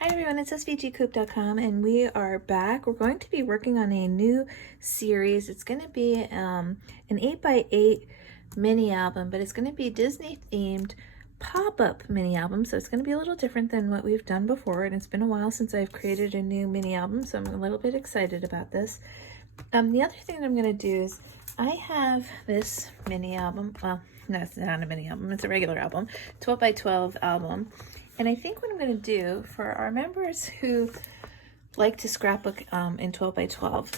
Hi everyone, it's svgcoop.com and we are back. We're going to be working on a new series. It's going to be an 8x8 mini album, but it's going to be Disney themed pop-up mini album. So it's going to be a little different than what we've done before, and it's been a while since I've created a new mini album, so I'm a little bit excited about this. The other thing that I'm going to do is I have this mini album. Well, no, it's not a mini album, it's a regular album, 12x12 album. And I think what I'm going to do for our members who like to scrapbook in 12x12,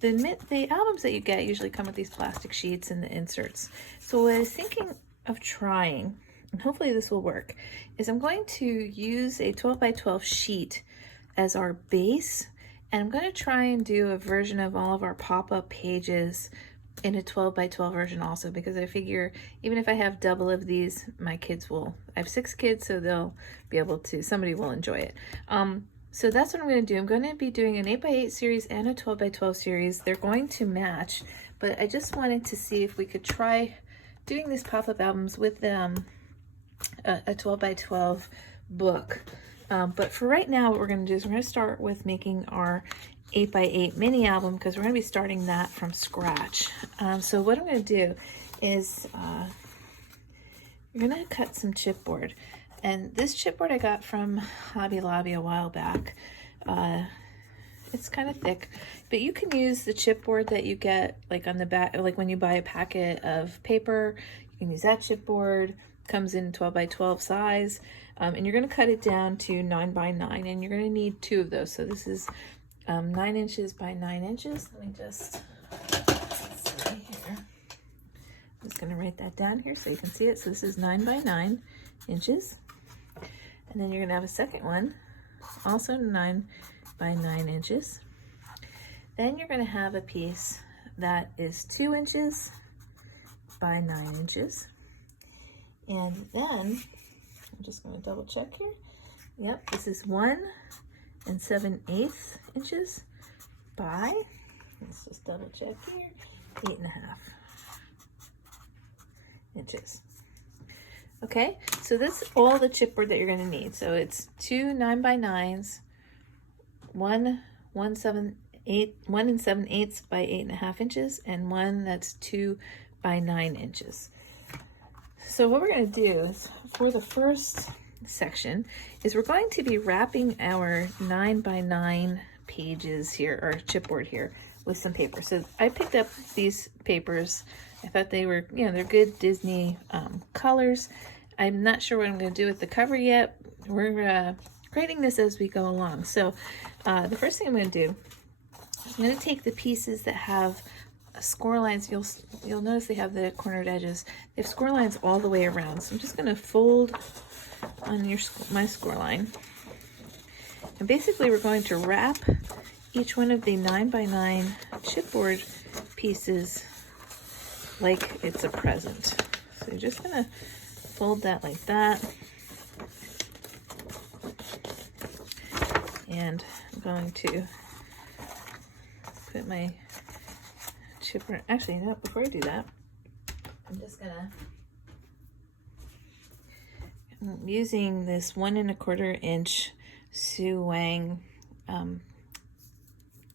the albums that you get usually come with these plastic sheets and the inserts. So what I was thinking of trying, and hopefully this will work, is I'm going to use a 12x12 sheet as our base, and I'm going to try and do a version of all of our pop-up pages in a 12x12 version also, because I figure even if I have double of these, my kids will, I have 6 kids, so they'll be able to, somebody will enjoy it. So that's what I'm going to do. I'm going to be doing an 8x8 series and a 12x12 series. They're going to match, but I just wanted to see if we could try doing these pop-up albums with a 12x12 book. But for right now, what we're going to do is we're going to start with making our 8x8 mini album, because we're going to be starting that from scratch. So what I'm going to do is you're going to cut some chipboard. And this chipboard I got from Hobby Lobby a while back. It's kind of thick, but you can use the chipboard that you get like on the back, like when you buy a packet of paper, you can use that chipboard. Comes in 12x12 size, and you're going to cut it down to 9x9, and you're going to need 2 of those. So this is 9 inches by 9 inches. Let me just see here. I'm just going to write that down here so you can see it. So this is 9x9 inches. And then you're going to have a second one, also 9x9 inches. Then you're going to have a piece that is 2 inches by 9 inches. And then, I'm just going to double check here. Yep, this is 1 7/8 inches by, let's just double check here, 8.5 inches. Okay, so that's all the chipboard that you're going to need. So it's 2 9x9s, 1 7/8 by 8.5 inches, and one that's 2 by 9 inches. So what we're going to do is, for the first section, is we're going to be wrapping our 9x9 pages here, or chipboard here, with some paper. So I picked up these papers. I thought they were, you know, they're good Disney colors. I'm not sure what I'm going to do with the cover yet. We're creating this as we go along. So the first thing I'm going to do, I'm going to take the pieces that have score lines. You'll notice they have the cornered edges. They have score lines all the way around. So I'm just going to fold on my score line. And basically we're going to wrap each one of the 9x9 chipboard pieces like it's a present. So you're just going to fold that like that. And I'm going to put my chipboard, actually no, before I do that, I'm using this 1 1/4 inch Sue Wang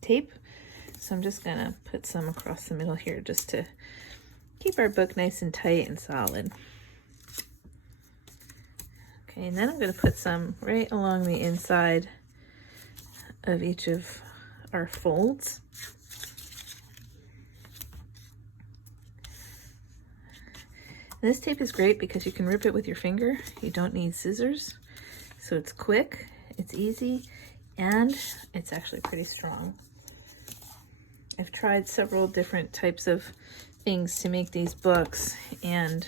tape. So I'm just gonna put some across the middle here just to keep our book nice and tight and solid. Okay, and then I'm gonna put some right along the inside of each of our folds. And this tape is great because you can rip it with your finger. You don't need scissors. So it's quick, it's easy, and it's actually pretty strong. I've tried several different types of things to make these books, and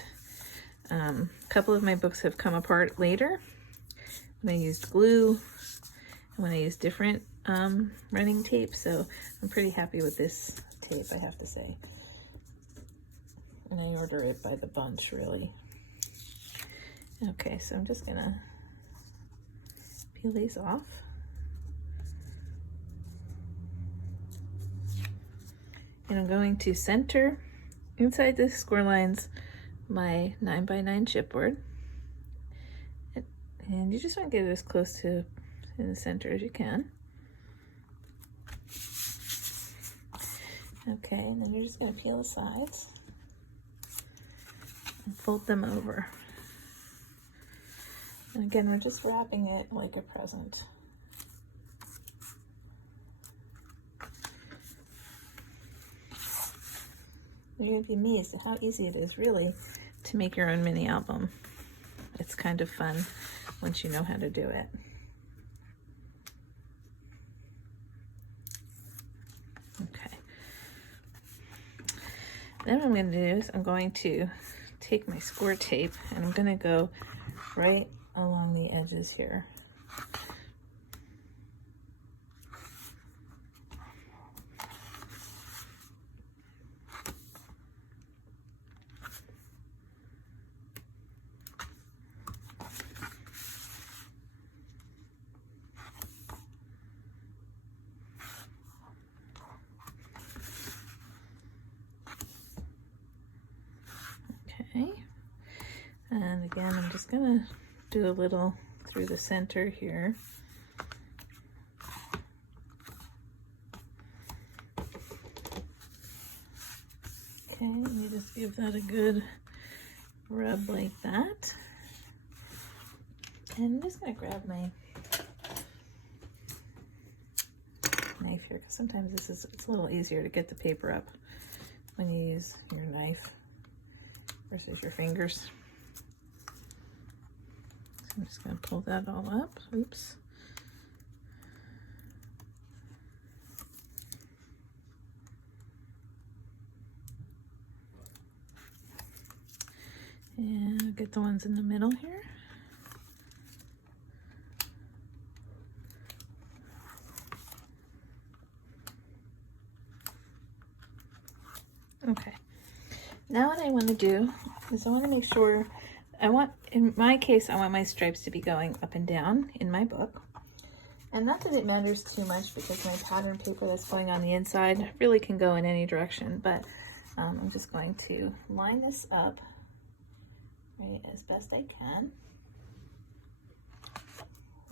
a couple of my books have come apart later when I used glue and when I used different running tape. So I'm pretty happy with this tape, I have to say. And I order it by the bunch, really. Okay, so I'm just gonna peel these off. And I'm going to center inside the score lines my 9x9 chipboard. And you just want to get it as close to in the center as you can. Okay, and then you're just going to peel the sides and fold them over. And again, we're just wrapping it like a present. You're going to be amazed at how easy it is really to make your own mini album. It's kind of fun once you know how to do it. Okay. Then what I'm going to do is I'm going to take my score tape and I'm going to go right along the edges here. Okay, and again, I'm just gonna do a little through the center here. Okay, you just give that a good rub like that. And I'm just gonna grab my knife here, because sometimes it's a little easier to get the paper up when you use your knife versus your fingers. So I'm just going to pull that all up. Oops. And I'll get the ones in the middle here. Okay. Now what I want to do is I want to make sure, in my case, I want my stripes to be going up and down in my book. And not that it matters too much because my pattern paper that's going on the inside really can go in any direction, but I'm just going to line this up right as best I can.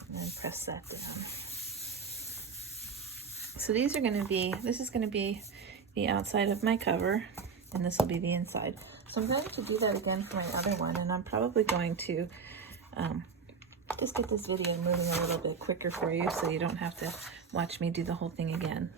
And then press that down. So these are going to be, this is going to be the outside of my cover, and this will be the inside. So I'm going to do that again for my other one, and I'm probably going to just get this video moving a little bit quicker for you so you don't have to watch me do the whole thing again.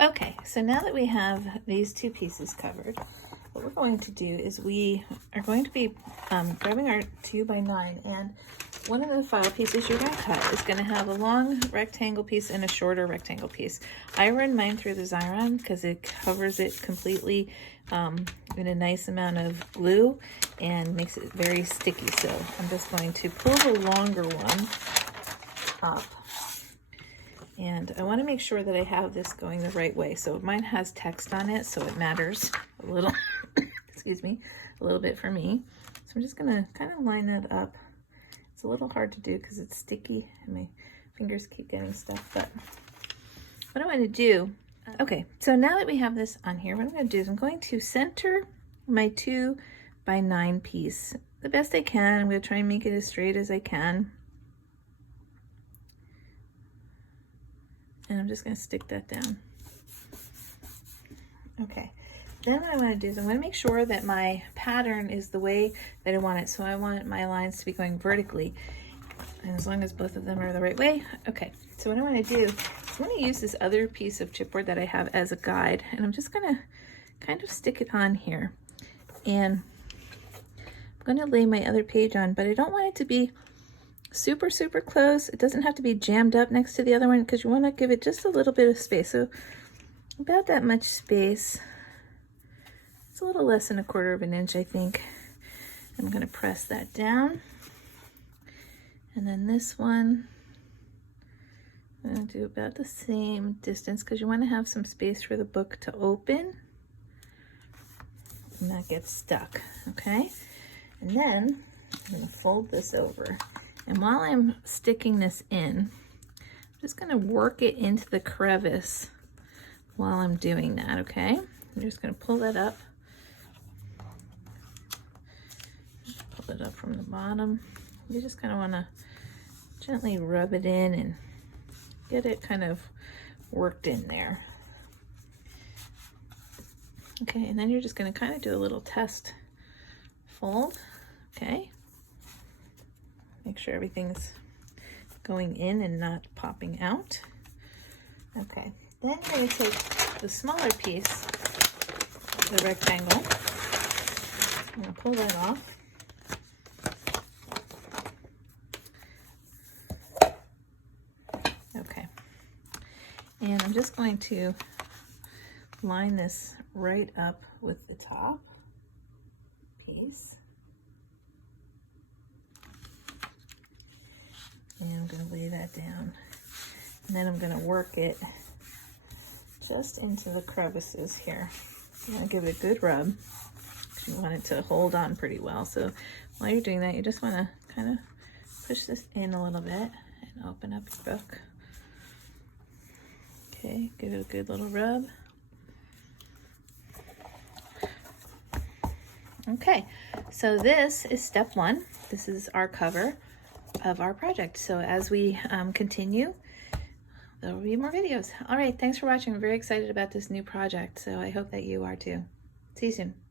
Okay, so now that we have these two pieces covered, what we're going to do is we are going to be grabbing our 2x9, and one of the file pieces you're going to cut is going to have a long rectangle piece and a shorter rectangle piece. I run mine through the Xyron because it covers it completely in a nice amount of glue and makes it very sticky. So I'm just going to pull the longer one up. And I want to make sure that I have this going the right way. So mine has text on it, so it matters a little, excuse me, a little bit for me. So I'm just going to kind of line that up. It's a little hard to do because it's sticky and my fingers keep getting stuck. But what I want to do, okay, so now that we have this on here, what I'm going to do is I'm going to center my 2x9 piece the best I can. I'm going to try and make it as straight as I can. And I'm just going to stick that down. Okay, then what I want to do is I'm going to make sure that my pattern is the way that I want it. So I want my lines to be going vertically, and as long as both of them are the right way. Okay, so what I want to do is I'm going to use this other piece of chipboard that I have as a guide, and I'm just going to kind of stick it on here. And I'm going to lay my other page on, but I don't want it to be super close. It doesn't have to be jammed up next to the other one because you want to give it just a little bit of space. So about that much space. It's a little less than 1/4 inch, I think. I'm going to press that down. And then this one, I'm going to do about the same distance because you want to have some space for the book to open and not get stuck, okay? And then I'm going to fold this over. And while I'm sticking this in, I'm just going to work it into the crevice while I'm doing that, okay? I'm just going to pull that up. Pull it up from the bottom. You just kind of want to gently rub it in and get it kind of worked in there. Okay, and then you're just going to kind of do a little test fold, okay? Make sure everything's going in and not popping out. Okay, then you're going to take the smaller piece, the rectangle, I'm going to pull that off. Okay, and I'm just going to line this right up with the top piece. And I'm going to lay that down. And then I'm going to work it just into the crevices here. I'm going to give it a good rub because you want it to hold on pretty well. So while you're doing that, you just want to kind of push this in a little bit and open up your book. Okay, give it a good little rub. Okay, so this is step one. This is our cover of our project. So as we continue, there will be more videos. All right, thanks for watching. I'm very excited about this new project, so I hope that you are too. See you soon.